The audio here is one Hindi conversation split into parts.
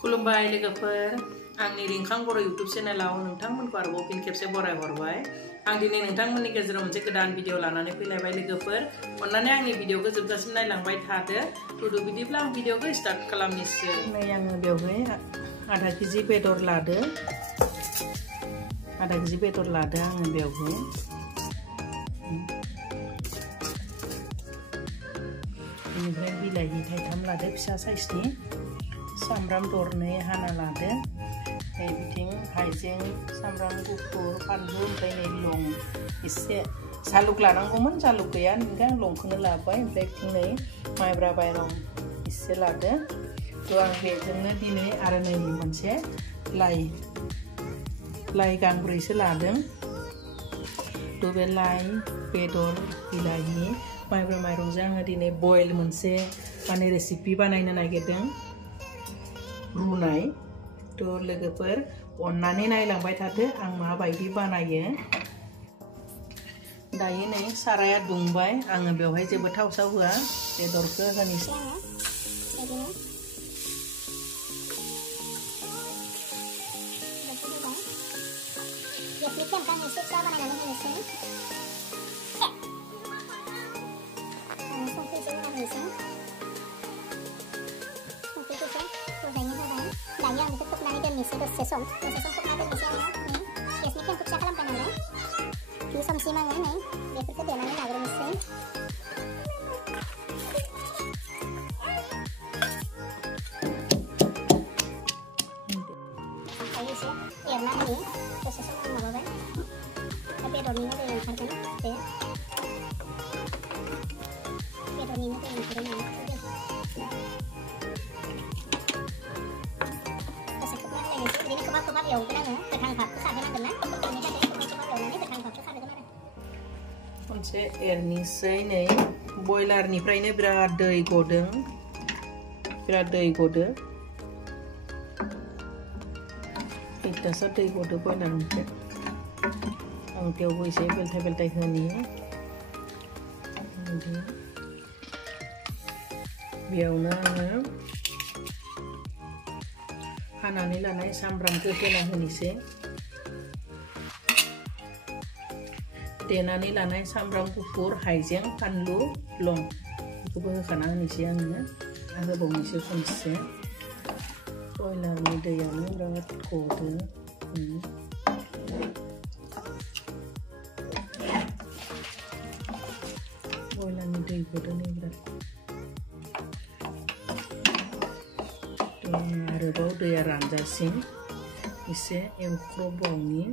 खुलुमबाय लोगोफोर आंनि रिंखां बर' यूट्यूब चेनेलाव नोंथांमोनखौ आरोबाव फिन खेबसे बराय हरबाय। आं दिनै नोंथांमोननि गेजेराव मोनसे गोदान भिडिअ लानानै फैलायबाय लोगोफोर। अन्नानै आंनि भिडिअखौ जोबजासिम नायलांबाय थादो। थुदु बिदिब्ला आं भिडिअखौ स्टार्ट खालामनोसै। नै आङो बेवहाय आधा केजि बेदर लादो। आधा केजि बेदर लादो आङो बेवहाय। बेनिफ्राय बिलाहि थाइथाम लादो फिसा साइजनि। सामब्राम दरनै हाना लादो। बिथिं हाइजें सामब्राम गुफुर फानलु ओमफ्राय नै लं एसे जालुक लानांगौमोन जालुक गैया ओमफ्राय आं लंखौनो लाबाय। ओमफ्राय बिथिं नै माइब्रा माइरं एसे लादो। थ' आं बेजोंनो दिनै आरो नै मोनसे लाइ गांब्रैसो लादों। थ' बे लाइ बेदर बिलाहि माइब्रा माइरंजों आङो दिनै बयल मोनसे माने रेसिपि बानायनो नागिरदों रुनाय। थ' लोगोफोर अन्नानै नायलांबाय थादो आं माबायदि बानायो। दायो नै साराया दुंबाय आङो बेवहाय जेबो थाव साव होआ बेदरखौ होनोसै आङो। दायो आं बेखौ खोबनानै दोननोसै दसे सम खोबना दोननोसै आङो। गेसनि फ्लेमखौ फिसा खालामबाय नालाय बे समसिम आङो नै बेफोरखौ देनानै लाग्रोनोसै। दायो एसे एरना होयो दसे सम आं माबाबाय बेदरनिनो दै ओंखारगोन बे बेदरनिनो दै ओंखारगोन आं खनसे एरनोसै। नै बयलारनिफ्रायनो बिराद दै गदों खैथासो दै गदो बयलारनिफ्राय। आं थेवबो एसे बेलथाय बेलथाय होनि। बेयावनो आङो हानानै लानाय सामब्रामखौ होना होनोसै। देनानै लानाय सामब्राम गुफुर हाइजें फानलु लं बेखौबो होखाना होनोसै आङो। होबावनोसै खनसे। बयलारनि दैयानो बिराद गदो। बयलारनि दै गदो नै बिराद। आरोबाव दैया रानजासिम एसे एवख्रबबावनि।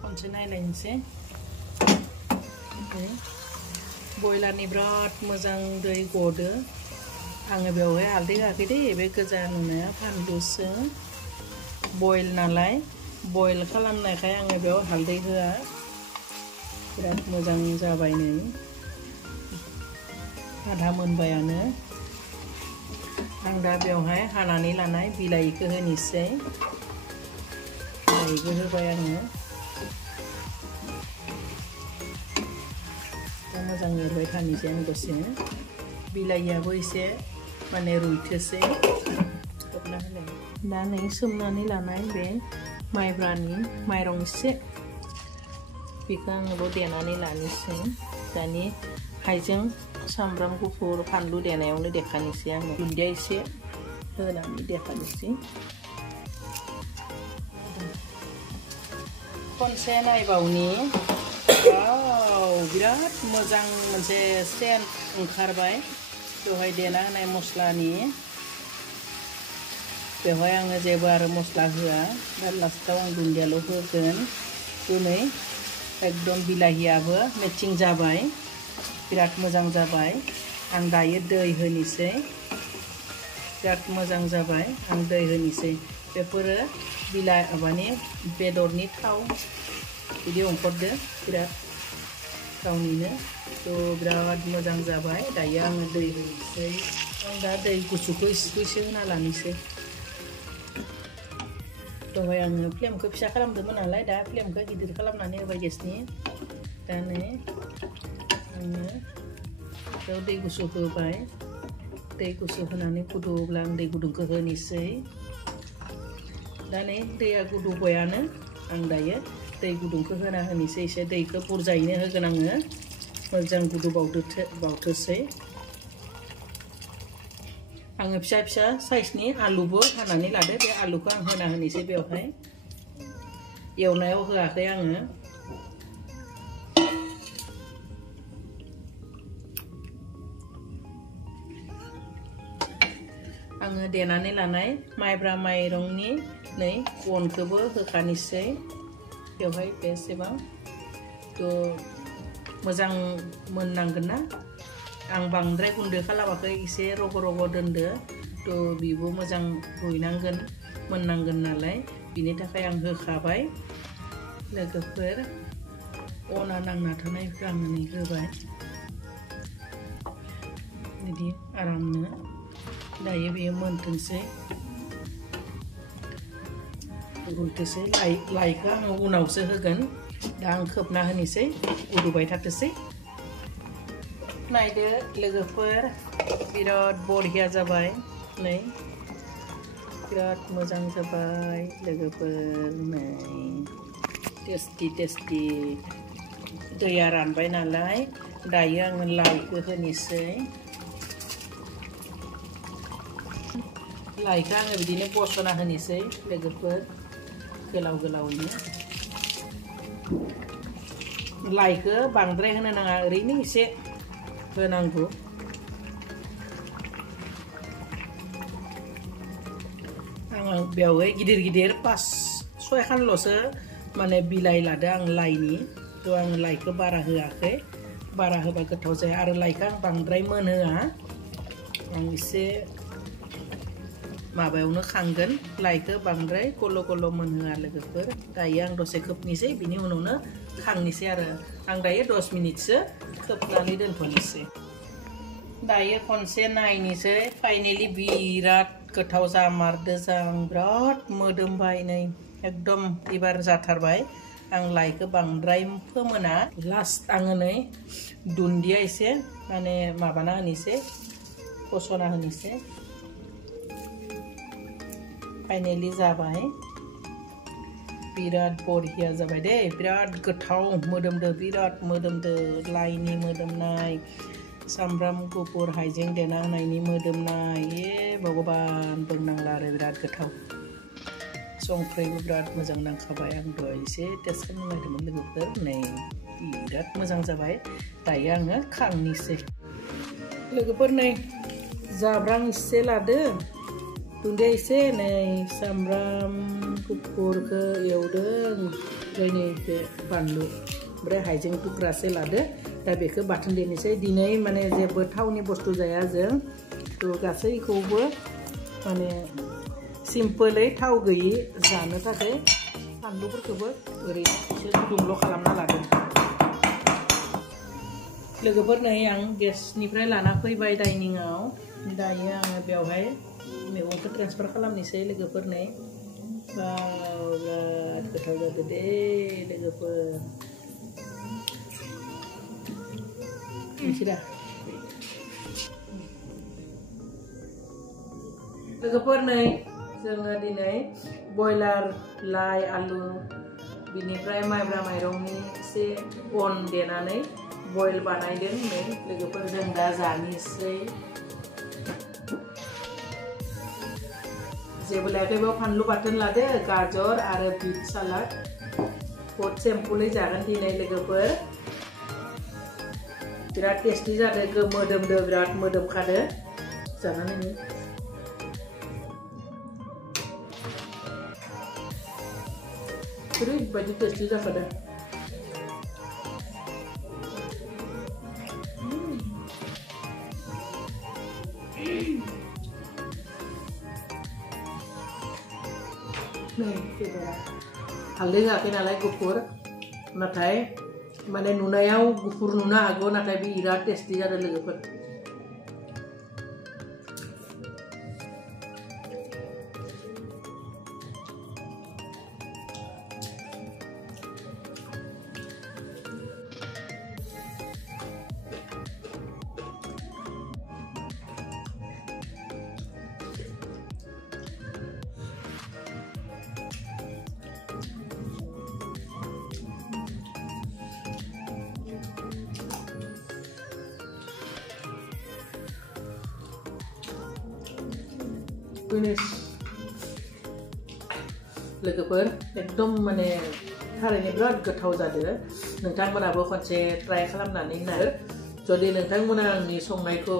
खनसे नायलायनोसै। बयलारनि बिराद मोजां दै गदो। आङो बेवहाय हालदै होआखै दे बे गोजा नुनाया फानलुसो। बयल नालाय बयल खालामनायखाय आङो बेयाव हालदै होआ। बिराद मोजां जाबाय नै आधा मोनबायानो। आं दा बेवहाय हानानै लानाय बिलाइखौ होनोसै। बिलाइखौ होबाय आङो। दा मोजां एरबाय थानोसै आं दसे। बिलाइयाबो एसे माने रुइथोसै। खोबना होलाय। दा नै सोमनानै लानाय बे माइब्रानि माइरं एसे बेखौ आङो देनानै लानोसै। दानि हाइजें सामब्राम गुफुर फानलु देनायावनो देखानोसै आङो। दुन्दिया एसे होनानै देखानोसै। खनसे नायबावनि। बिराद मोजां मोनसे सेन्ट ओंखारबाय बेवहाय देना होनाय मस्लानि। बेवहाय आङो जेबो आरो मस्ला होआ। दा लास्टाव आं दुन्दियाल' होगोन। दिनै एकदम बिलाहियाबो मेचिं जाबाय बिराद मोजां जाबाय। आं दायो दै होनोसै। बिराद मोजां जाबाय आं दै होनोसै। बेफोरो माने बेदरनि थाव बिदि ओंखारदो बिराद गावनिनो। थ' बिराद मोजां जाबाय। दायो आङो दै होनोसै। आं दा दै गुसुखौ एसे होना लानोसै। दहाय आङो फ्लेमखौ फिसा खालामदोंमोन नालाय दा फ्लेमखौ गिदिर खालामनानै होबाय गेसनि। दा नै आङो बेयाव दै गुसु होबाय। दै गुसु होनानै गुदुंब्ला आं दै गुदुंखौ होनोसै दा नै दैया गुदुंबायानो आं दायो दै गुदुंखौ होना होनोसै एसे दैखौ बुरजायैनो होगोन आङो मोजां गुदुं बावथोसै आङो फिसा फिसा साइजनि आलुबो हानानै लादो बे आलुखौ आं होना होनोसै बेवहाय एवनायाव होआखै आङो आङो देनानै लानाय माइब्रा माइरंनि नै अनखौबो होखानोसै बेवहाय बेसेबां मोजां मोननांगोन ना आं बांद्राय गुन्दै खालामाखै एसे रग' रग' दोनदो बिबो मोजां रुइनांगोन मोननांगोन नालाय बिनि थाखाय आं होखाबाय लोगोफोर अना नांना थानायखौ आं नै होबाय बिदि आरामनो दायो बेयो मोनथोंसै रुइथोंसै लाइखौ आङो उनावसो होगोन दा आं खोबना होनोसै उदुबाय थाथोंसै नायदो लोगोफोर बिराद बरिया जाबाय नै बिराद मोजां जाबाय लोगोफोर नै टेस्टि दैया रानबाय नालाय दायो आङो लाइखौ होनोसै लाइखौ आङो बिदिनो बसना होनोसै लोगोफोर गोलावैनो लाइखौ बांद्राय होनो नाङा ओरैनो एसे होनांगौ आङो बेवहाय गिदिर 5-6 खानल'सो माने बिलाइ लादो आं लाइनि आं लाइखौ बारा होआखै बारा होबा गोथाव जाया आरो लाइखौ आं बांद्राय मोनहोआ आं एसे माबायावनो खांगोन लाइखौ बांद्राय गल' मोनहोआ लोगोफोर दायो आं दसे खोबनोसै बिनि उनावनो खांनोसै आरो आं दायो 10 मिनिटसो खोबनानै दोनथ'नोसै दायो खनसे नायनोसै फाइनेलि बिराद गोथाव जामारदो जां बिराद मोदोमबाय नै एकदम एबार जाथारबाय आं लाइखौ बांद्राय फोमोना लास्ट आङो नै दुन्दिया एसे माने माबाना होनोसै फसना होनोसै फाइनेलि जाबाय बिराद बरिया जाबाय दे बिराद गोथाव मोदोमदो बिराद मोदोमदो लाइनि मोदोमनाय सामब्राम गुफुर हाइजें देना होनायनि मोदोमनाय भगबान बुंनांला आरो बिराद गोथाव संख्रिबो बिराद मोजां नांखाबाय आं दहाय एसे टेस्ट खालामनो नागिरदोंमोन लोगोफोर नै बिराद मोजां जाबाय दायो आङो खांनोसै लोगोफोर नै जाब्रां एसे लादो दुन्दिया एसे नै सामब्राम गुफुरखौ एवदों ओमफ्राय नै बे बानलु ओमफ्राय हाइजें थुख्रासे लादो दा बेखौ बाथोन देनोसै दिनै माने जेबो थावनि बुस्थु जाया जों गासैखौबो माने सिम्पोलै थाव गैयि जानो थाखाय बानलुफोरखौबो ओरैनो एसे गुदुंल' खालामना लादों लोगोफोर नै आं गेसनिफ्राय लाना फैबाय डाइनिंआव दायो आङो बेवहाय मैगंखौ ट्रेन्सफार खालामनोसै लोगोफोर नै बिराद गोथाव जादों दे लोगोफोर मिथिदा लोगोफोर नै जोङो दिनै बयलार लाइ आलु बिनिफ्राय माइब्रा माइरंनि एसे अन देनानै बयल बानायदों नै लोगोफोर जों दा जानोसै जेबो लायाखै बेयाव फानलु बाथोन लादो गाजर आरो बिट सालाद बहुत सिम्पोलै जागोन दिनै लोगोफोर बिराद टेस्टि जादों मोदोमदो बिराद मोदोमखादो जानानै ओरैबायदि टेस्टि जाखादों हालदै होआखै नालाय गुफुर नाथाय माने नुनायाव गुफुर नुनो हागौ नाथाय बिराद टेस्टि जादों लोगोफोर फिनिश लोगोफोर एकदम माने थारैनो बिराद गोथाव जादों नोंथांमोनाबो खनसे ट्राइ खालामनानै नाय जुदि नोंथांमोना आंनि संनायखौ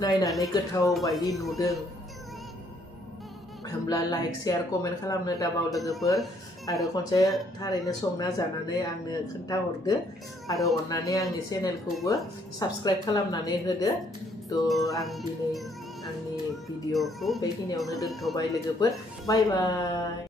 नायनानै गोथाव बायदि नुदों होमब्ला लाइक शेयार कमेन्ट खालामनो दाबाव लोगोफोर आरो खनसे थारैनो संना जानानै आंनो खोन्थाहरदो आरो अन्नानै आंनि चेनेलखौबो साबस्क्राइब खालामनानै होदो थ' आं दिनै आंनि भिडिअखौ बेखिनियावनो दोनथ'बाय लोगोफोर बाय बाय